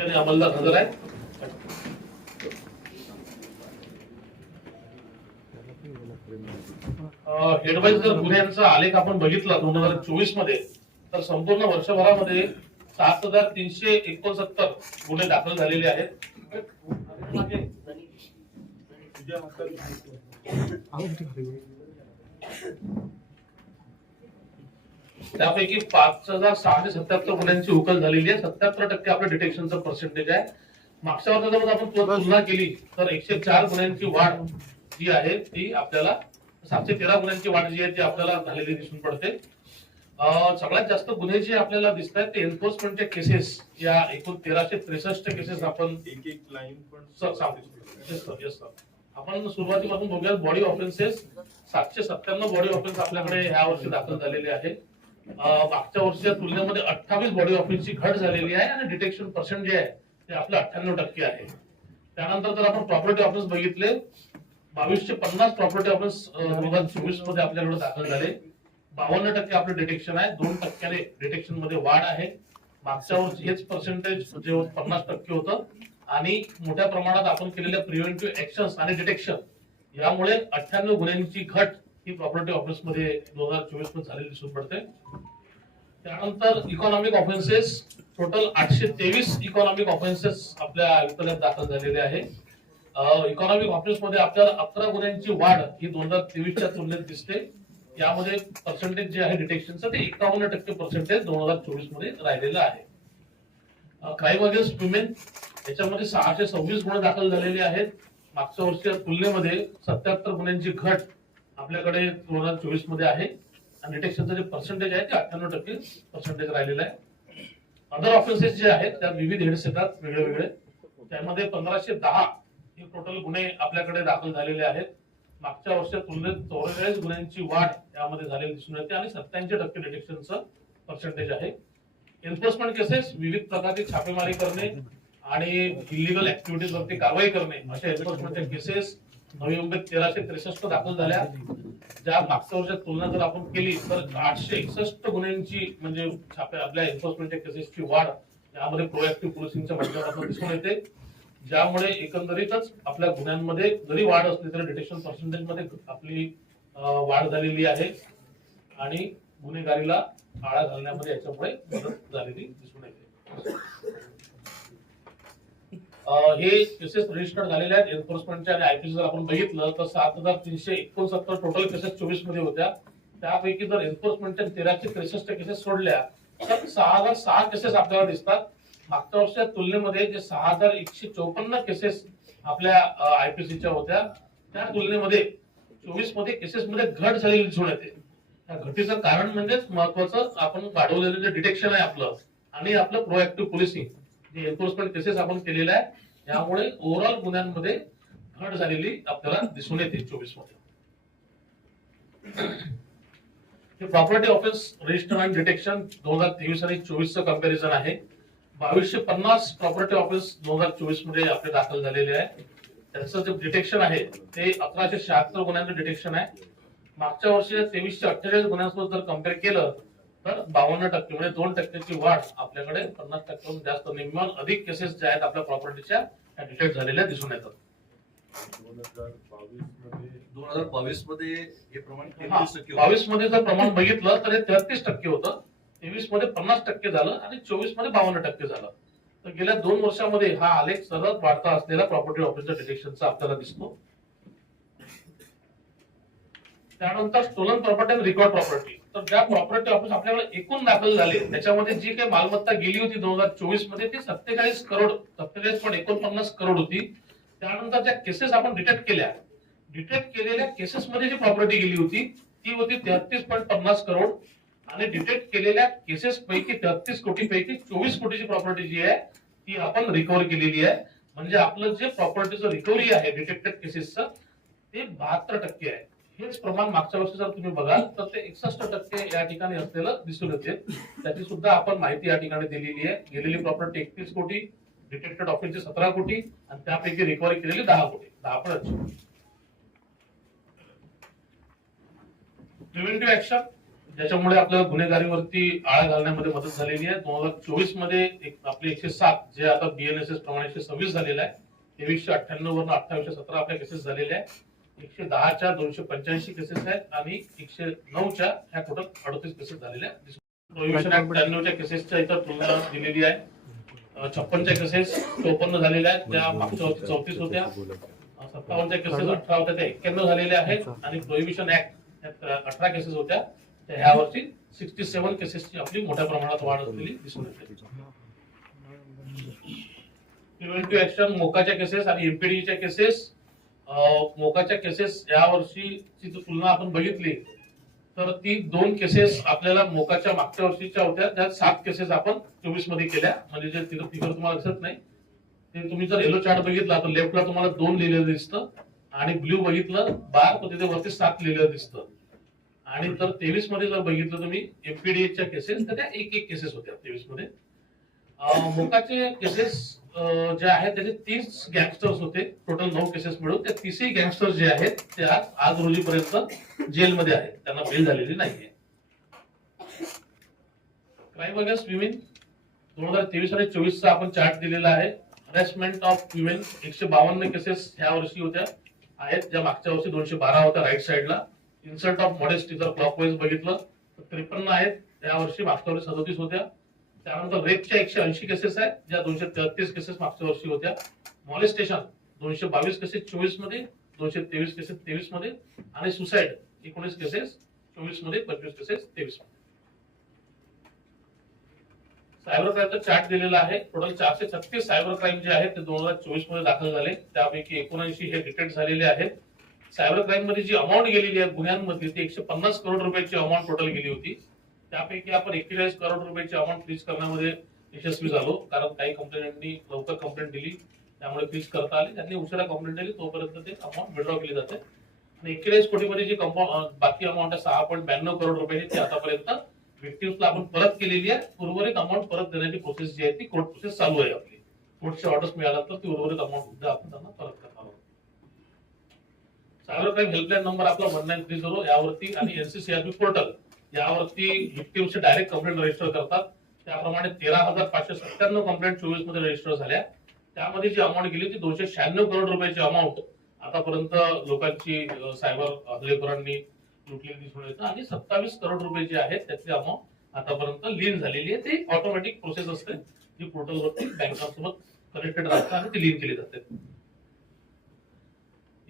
आणि अंमलदार हजर आहे. हेडवाईज जर गुन्ह्यांचा आलेख आपण बघितला दोन हजार चोवीसमध्ये तर संपूर्ण वर्षभरामध्ये सात हजार तीनशे एकोणसत्तर गुन्हे दाखल झालेले आहेत. त्यापैकी पाच हजार सहाशे सत्याहत्तर गुन्ह्यांची उकल झालेली आहे. सत्याहत्तर टक्के आपलं डिटेक्शनचं पर्सेंटेज आहे. मागच्या वर्षामध्ये आपण तुल- तुलना केली तर एकशे चार गुन्ह्यांची वाढ जी आहे ती आपल्याला सातशे तेरा गुन्ह्यांची वाढ जी आहे ती आपल्याला झालेली दिसून पडते. सगळ्यात जास्त गुन्हे जे आपल्याला दिसत आहेत ते एन्फोर्समेंटच्या केसेस या एकूण तेराशे त्रेसष्ट केसेस आपण एक एक लाईन पण सांगतो. आपण सुरुवातीपासून बघूया बॉडी ऑफेन्सेस सातशे सत्त्याण्णव बॉडी ऑफेन्स आपल्याकडे ह्या वर्षी दाखल झालेले आहे अं, मागच्या वर्षीच्या तुलनेमध्ये अठ्ठावीस बॉडी ऑफिसची घट झालेली आहे आणि डिटेक्शन पर्सेंट जे आहे ते आपलं अठ्ठ्याण्णव टक्के आहे. त्यानंतर जर आपण प्रॉपर्टी ऑफिस बघितले बावीसशे पन्नास प्रॉपर्टी ऑफिस दोन हजार चोवीसमध्ये आपल्याकडे दाखल झाले. बावन्न टक्के आपलं डिटेक्शन आहे. दोन टक्क्याने डिटेक्शनमध्ये वाढ आहे. मागच्या वर्षी हेच पर्सेंटेज जे म्हणजे पन्नास टक्के होतं. आणि मोठ्या प्रमाणात आपण केलेल्या प्रिव्हेंटिव्ह ऍक्शन आणि डिटेक्शन यामुळे अठ्ठ्याण्णव गुन्ह्यांची घट ही प्रॉपर्टी ऑफिसमध्ये दोन हजार चोवीसमध्ये झालेली दिसून पडते. त्यानंतर इकॉनॉमिक ऑफेन्सेस टोटल आठशे तेवीस इकॉनॉमिक ऑफेन्सेस आपल्या आयुक्तालयात दाखल झालेले आहे. इकॉनॉमिक ऑफेन्समध्ये आपल्याला अकरा गुन्ह्यांची वाढ ही दोन हजार तेवीसच्या तुलनेत दिसते. यामध्ये पर्सेंटेज जे आहे डिटेक्शनचं ते एकावन्न टक्के पर्सेंटेज दोन हजार चोवीसमध्ये राहिलेलं आहे. क्राईम अगेन्स्ट वुमेन याच्यामध्ये सहाशे सव्वीस गुन्हे दाखल झालेले आहेत. मागच्या वर्षीच्या तुलनेमध्ये सत्याहत्तर गुन्ह्यांची घट आपल्याकडे दोन हजार चोवीसमध्ये आहे. आणि डिटेक्शनचं जे पर्सेंटेज आहे ते अठ्ठ्याण्णव टक्के पर्सेंटेज राहिलेलं आहे. अदर ऑफेन्सेस जे आहेत त्यात विविध हेड्स येतात वेगळे वेगळे त्यामध्ये पंधराशे दहा हे टोटल गुन्हे आपल्याकडे दाखल झालेले आहेत. मागच्या वर्षात तुलनेत चौवेचाळीस गुन्ह्यांची वाढ यामध्ये झालेली दिसून येते आणि सत्याऐंशी टक्के डिटेक्शनचं पर्सेंटेज आहे. एन्फोर्समेंट केसेस विविध प्रकारची छापेमारी करणे आणि इलिगल ऍक्टिव्हिटीज वरती कारवाई करणे अशा एन्फोर्समेंटच्या केसेस नवीन तेराशे त्रेसष्ट दाखल झाल्या. ज्या मागच्या वर्षात तुलना जर आपण केली तर आठशे एकसष्ट गुन्ह्यांची म्हणजे आपल्या एन्फोर्समेंटच्या केसेसची वाढ यामध्ये प्रोएक्टिव्ह पोलिसिंगच्या माध्यमातून दिसून येते. ज्यामुळे एकंदरीतच आपल्या गुन्ह्यांमध्ये जरी वाढ असली तरी डिटेक्शन पर्सेंटेजमध्ये आपली वाढ झालेली आहे. आणि गुन्हेगारीला आळा घालण्यामध्ये याच्यामुळे मदत झालेली दिसून येते. हे केसेस रजिस्टर्ड झालेले आहेत. एन्फोर्समेंटच्या आणि आयपीसी जर आपण बघितलं तर सात हजार तीनशे एकोणसत्तर टोटल केसेस चोवीसमध्ये होत्या. त्यापैकी जर एन्फोर्समेंटच्या तेराशे त्रेसष्ट केसेस सोडल्या तर सहा हजार सहा केसेस आपल्याला दिसतात. मागच्या वर्षाच्या तुलनेमध्ये जे सहा हजार एकशे चौपन्न केसेस आपल्या आयपीसीच्या होत्या त्या तुलनेमध्ये चोवीसमध्ये केसेस मध्ये घट झालेली दिसून येते. त्या घटीचं कारण म्हणजेच महत्वाचं आपण वाढवलेलं जे डिटेक्शन आहे आपलं आणि आपलं प्रोएक्टिव्ह पोलिसिंग जे एन्फोर्समेंट केसेस आपण केलेलं आहे यामुळे ओव्हरऑल गुन्ह्यांमध्ये घट झालेली आपल्याला दिसून येते चोवीसमध्ये. हे property office register and detection दोन हजार तेवीस आणि चोवीस च कंपॅरिझन आहे. बावीसशे पन्नास प्रॉपर्टी ऑफिस दोन हजार चोवीसमध्ये आपले दाखल झालेले आहे. त्याचं जे डिटेक्शन आहे ते अकराशे शहात्तर गुन्ह्यांचं डिटेक्शन आहे. मागच्या वर्षी तेवीसशे अठ्ठेचाळीस गुन्ह्यांसोबत जर कंपेअर केलं तर बावन्न टक्के म्हणजे दोन टक्क्याची वाढ आपल्याकडे पन्नास टक्क्याहून जास्त निम्म्याहून अधिक केसेस ज्या आहेत आपल्या प्रॉपर्टीच्या डिटेक्ट झालेल्या दिसून येतात. दोन हजार बावीसमध्ये बावीसमध्ये हे प्रमाण. बावीस जर प्रमाण बघितलं तर हे तेहतीस टक्के होतं. तेवीसमध्ये पन्नास टक्के झालं आणि चोवीसमध्ये बावन्न टक्के झालं. तर गेल्या दोन वर्षामध्ये हा आलेख सतत वाढता असलेला प्रॉपर्टी ऑफिसच्या डिटेक्शनचा आपल्याला दिसतो. त्यानंतर स्टोलन प्रॉपर्टी आणि रिकॉर्ड प्रॉपर्टी तर ज्या प्रॉपर्टी ऑफिस आपल्याकडे एकूण दाखल झाले त्याच्यामध्ये जी काही मालमत्ता गेली होती दोन हजार चोवीसमध्ये ती सत्तेचाळीस करोड सत्तेचाळीस पॉईंट एकोणपन्नास करोड होती. त्यानंतर ज्या केसेस आपण डिटेक्ट केल्या डिटेक्ट केलेल्या केसेस मध्ये जी प्रॉपर्टी गेली होती ती होती तेहतीस पॉईंट पन्नास करोड. आणि डिटेक्ट केलेल्या केसेस पैकी तेहतीस कोटी पैकी चोवीस कोटीची प्रॉपर्टी जी आहे ती आपण रिकव्हर केलेली आहे. म्हणजे आपलं जे प्रॉपर्टीचं रिकव्हरी आहे डिटेक्टेड केसेसचं ते बहात्तर टक्के आहे. हेच प्रमाण मागच्या वर्षी जर तुम्ही बघाल तर ते एकसष्ट टक्के या ठिकाणी असलेलं दिसून येते. त्याची सुद्धा आपण माहिती या ठिकाणी दिलेली आहे. गेलेली प्रॉपर्टी एकतीस कोटी डिटेक्टेड ऑफिसची सतरा कोटी आणि त्यापैकी रिकव्हरी केलेली दहा कोटी. दहा पण प्रिव्हेंटिव्ह ऍक्शन ज्याच्यामुळे आपल्याला गुन्हेगारीवरती आळा घालण्यामध्ये मदत झालेली आहे. दोन हजार चोवीसमध्ये एक आपले एकशे सात जे आता बीएनएसएस प्रमाणे एकशे सव्वीस झालेलं आहे. तेवीसशे अठ्ठ्याण्णव वरून अठ्ठावीसशे सतरा आपल्या केसेस झालेल्या आहे. एकशे दहाच्या दोनशे पंच्याऐंशी केसेस आहेत आणि एकशे नऊच्या ह्या टोटल अडतीस केसेस झालेल्या आहेत. ऍक्ट त्र्याण्णवच्या केसेसच्या इथं तुलना दिलेली आहे. छप्पनच्या केसेस चौपन्न झालेल्या आहेत. त्या मागच्या वर्षी चौतीस होत्या. सत्तावन्नच्या केसेस अठरा होत्या त्या एक्क्याण्णव झालेल्या आहेत. आणि प्रोहिबिशन ऍक्ट अठरा केसेस होत्या. त्या ह्या वर्षी सिक्स्टी सेव्हन केसेसची आपली मोठ्या प्रमाणात वाढ झालेली दिसून येते. प्रिव्हेंटिव्ह ऍक्शन मोकाच्या केसेस आणि एमपीडीच्या केसेस मोकाच्या केसेस या वर्षीची तुलना आपण बघितली तर ती दोन केसेस आपल्याला मोकाच्या मागच्या वर्षीच्या होत्या. त्या सात केसेस आपण चोवीसमध्ये केल्या. म्हणजे जे तिथं फिगर तुम्हाला दिसत नाही. ते तुम्ही जर येलो चार्ट बघितला तर लेफ्टला तुम्हाला दोन लिहिलेलं दिसतं आणि ब्ल्यू बघितलं बार तर तिथे वरती सात लिहिलेलं दिसतं. आणि तर तेवीसमध्ये जर बघितलं तुम्ही एमपीडीएच्या केसेस तर त्या एक एक केसेस होत्या तेवीसमध्ये. मोकाचे केसेस जे आहेत त्याचे तीस गँगस्टर्स होते. टोटल नऊ केसेस मिळून त्या तीसही गँगस्टर्स जे आहेत ते आज आज रोजीपर्यंत जेलमध्ये आहेत. त्यांना बेल झालेली नाहीये. क्राईम अगेन्स्ट विमेन दोन हजार तेवीस आणि चोवीसचा आपण चार्ट दिलेला आहे. हरॅसमेंट ऑफ विमेन एकशे बावन्न केसेस ह्या वर्षी होत्या. आहेत. ज्या मागच्या वर्षी दोनशे बारा होत्या राईट साईडला इन्सल्ट ऑफ मॉडेस्टी जर क्लॉकवाईज बघितलं तर त्रेपन्न आहेत. या वर्षी मागच्या वर्षी सदोतीस होत्या. त्यानंतर रेपच्या एकशे ऐंशी केसेस आहेत ज्या दोनशे तेहतीस केसेस मागच्या वर्षी होत्या. मॉलेस्टेशन दोनशे बावीस केसेस चोवीसमध्ये दोनशे तेवीस केसेस तेवीसमध्ये आणि सुसाईड एकोणीस केसेस चोवीसमध्ये पंचवीस केसेस तेवीसमध्ये. सायबर क्राईमचा चार्ट दिलेला आहे. टोटल चारशे छत्तीस सायबर क्राईम जे आहेत ते दोन हजार चोवीसमध्ये दाखल झाले. त्यापैकी एकोणऐंशी हे डिटेक्ट झालेले आहेत. सायबर क्राईममध्ये जी अमाऊंट गेलेली आहे गुन्ह्यांमधली ती एकशे पन्नास करोड रुपयाची अमाऊंट टोटल गेली होती. त्यापैकी आपण एक्केचाळीस करोड रुपयाची अमाऊंट फ्रीज करण्यामध्ये यशस्वी झालो. कारण काही कंप्लेंटनी लवकर कंप्लेंट दिली. त्यामुळे फ्रीज करता आली. त्यांनी उशिरा कंप्लेंट दिली तोपर्यंत ते अमाऊंट विड्रॉ केली जाते. आणि एक्केचाळीस कोटीमध्ये जी कंपाऊंड बाकी अमाऊंट आहे सहा पॉईंट ब्याण्णव करोड रुपये ती आतापर्यंत विक्टिम्सला आपण परत केलेली आहे. उर्वरित अमाऊंट परत देण्याची प्रोसेस जी आहे ती कोर्ट प्रोसेस चालू आहे आपली. कोर्टचे ऑर्डर्स मिळाल्यानंतर ती उर्वरित अमाऊंट सुद्धा आपण त्यांना परत करणार आहोत. सायबर क्राईम हेल्पलाईन नंबर आपला वन नाईन थ्री झिरो यावरती आणि एनसीसीआरबी पोर्टल यावरती विक्टिमचे डायरेक्ट कंप्लेंट रजिस्टर करतात. त्याप्रमाणे तेरा हजार पाचशे सत्त्याण्णव कंप्लेंट चोवीसमध्ये रजिस्टर झाल्या. त्यामध्ये जी अमाऊंट गेली ती दोनशे शहाण्णव करोड रुपयाची अमाऊंट आतापर्यंत लोकांची सायबर हल्लेखोरांनी लुटलेली दिसून येतं आणि सत्तावीस करोड रुपये जे आहेत त्याची अमाऊंट आतापर्यंत लीन झालेली आहे. ती ऑटोमॅटिक प्रोसेस असते. जी पोर्टलवरती बँकांसोबत कनेक्टेड राहतात आणि ती लीन केली जाते.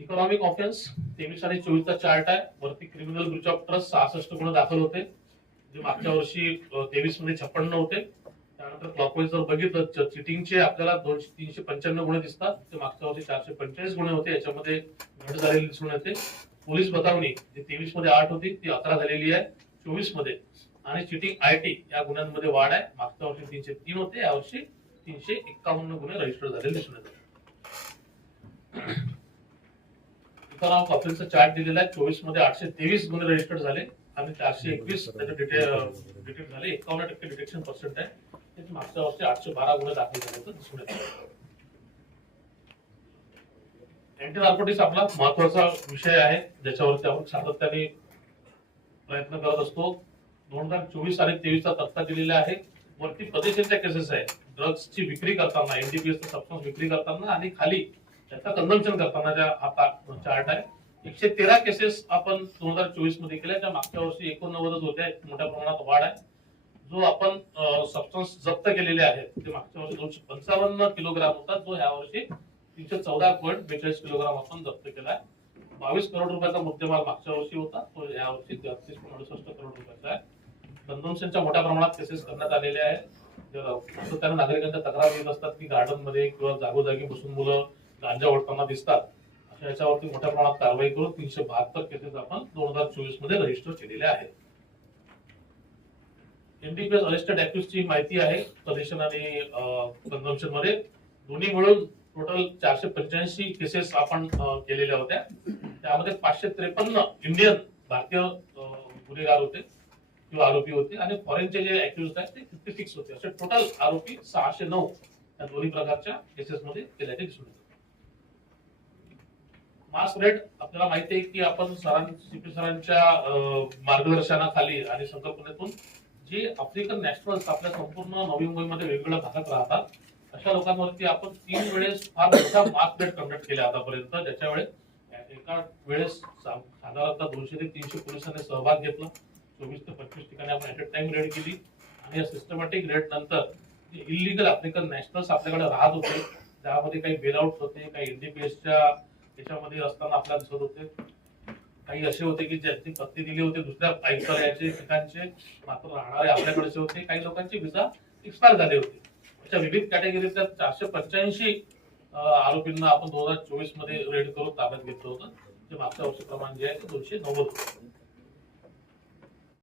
इकॉनॉमिक ऑफेन्स तेवीस आणि चोवीसचा चार्ट आहे. वरती क्रिमिनल ब्रिच ऑफ ट्रस्ट सहासष्ट गुन्हे दाखल होते. जे मागच्या वर्षी तेवीसमध्ये छप्पन्न होते. त्यानंतर क्लॉकवाईज जर बघितलं चिटिंगचे आपल्याला दोनशे तीनशे पंच्याण्णव गुन्हे दिसतात. ते मागच्या वर्षी चारशे पंचेचाळीस गुन्हे होते. याच्यामध्ये घट झालेली दिसून येते. पोलीस बतावणी जी तेवीसमध्ये आठ होती ती अकरा झालेली आहे. चोवीसमध्ये. आणि चिटिंग आय टी या गुन्ह्यांमध्ये वाढ आहे. मागच्या वर्षी तीनशे तीन होते. यावर्षी तीनशे एक्कावन्न गुन्हे रजिस्टर झालेले दिसून येतात. इकॉनॉमिक ऑफेन्सचा चार्ट दिलेला आहे. चोवीसमध्ये आठशे तेवीस गुन्हे रजिस्टर झाले. आणि चारशे एकवीस त्याचे डिटेक्ट झाले. एकावन्न टक्के डिटेक्शन पर्सेंट आहे. मागच्या वर्षी आठशे बारा गुन्हे दाखल झाल्याचं दिसून येतं अँटी नार्कोटिक्स आपला महत्त्वाचा विषय आहे. ज्याच्यावरती आपण सातत्याने प्रयत्न करत असतो. दोन हजार चोवीस आणि तेवीसचा तक्ता दिलेला आहे. वरती प्रदेशांच्या केसेस आहे ड्रग्सची विक्री करताना एनडीपीएस सबस्टन्स विक्री करताना आणि खाली त्याचा कन्झम्पशन करतानाच्या आता चार्ट आहे एकशे तेरा केसेस आपण दोन हजार चोवीसमध्ये केल्या त्या मागच्या वर्षी एकोणनव्वदच होत्या मोठ्या प्रमाणात वाढ आहे. जो आपण सबस्टन्स जप्त केलेले आहेत ते मागच्या वर्षी दोनशे पंचावन्न किलोग्राम होता जो ह्या वर्षी तीनशे चौदा पॉईंट बेचाळीस किलोग्राम आपण जप्त आहे. बावीस करोड रुपयाचा मुद्देमाल मागच्या वर्षी होता तो या वर्षी तेहतीस पॉईंट अडुसष्ट करोड रुपयाचा आहे. कन्झम्पशनच्या मोठ्या प्रमाणात केसेस करण्यात आलेले आहेत. जर नागरिकांच्या तक्रार येत असतात की गार्डनमध्ये किंवा जागोजागी बसून मुलं गांजा ओढताना दिसतात. अशा याच्यावरती मोठ्या प्रमाणात कारवाई करून तीनशे बहात्तर केसेस आपण दोन हजार चोवीसमध्ये रजिस्टर केलेले आहेत. एनडीपीएस अरेस्टेड ची माहिती आहे. प्रदेशन आणि कन्झम्पनमध्ये दोन्ही मिळून टोटल चारशे पंच्याऐंशी केसेस आपण केलेल्या होत्या. त्यामध्ये पाचशे त्रेपन्न इंडियन भारतीय गुन्हेगार होते किंवा आरोपी होते आणि फॉरेनचे जे अॅक्युज आहेत ते फिफ्टी सिक्स होते. असे टोटल आरोपी सहाशे नऊ या दोन्ही प्रकारच्या केसेस मध्ये केल्याचे दिसून येते. मास रेट आपल्याला माहिती आहे की आपण सरां सीपी सरांच्या मार्गदर्शनाखाली आणि संकल्पनेतून जी आफ्रिकन नॅशनल्स आपल्या संपूर्ण नवी मुंबईमध्ये वेगवेगळ्या भागात राहतात अशा लोकांवरती आपण तीन वेळेस फार मोठा मास रेट कंडक्ट केला आतापर्यंत ज्याच्या वेळेस एका वेळेस साधारणतः दोनशे ते तीनशे पोलिसांनी सहभाग घेतला चोवीस ते पंचवीस ठिकाणी आपण ऍट अ टाइम रेड केली आणि या सिस्टमॅटिक रेड नंतर इलिगल आफ्रिकन नॅशनल्स आपल्याकडे राहत होते त्यामध्ये काही बेलआउट होते काही एनडीपीएसच्या त्याच्यामध्ये असताना आपल्याला दिसत होते. काही असे होते की ज्यांची पत्ती दिली होती दुसऱ्या ऐकणाऱ्याचे ठिकाणचे मात्र राहणारे आपल्याकडेचे होते. काही लोकांचे व्हिसा एक्सपायर झाले होते. अशा विविध कॅटेगरीतल्या चारशे पंच्याऐंशी आरोपींना आपण दोन हजार चोवीसमध्ये रेड करून ताब्यात घेतलं होतं. जे मागच्या वर्षीप्रमाणे जे आहे ते दोनशे नव्वद होतं.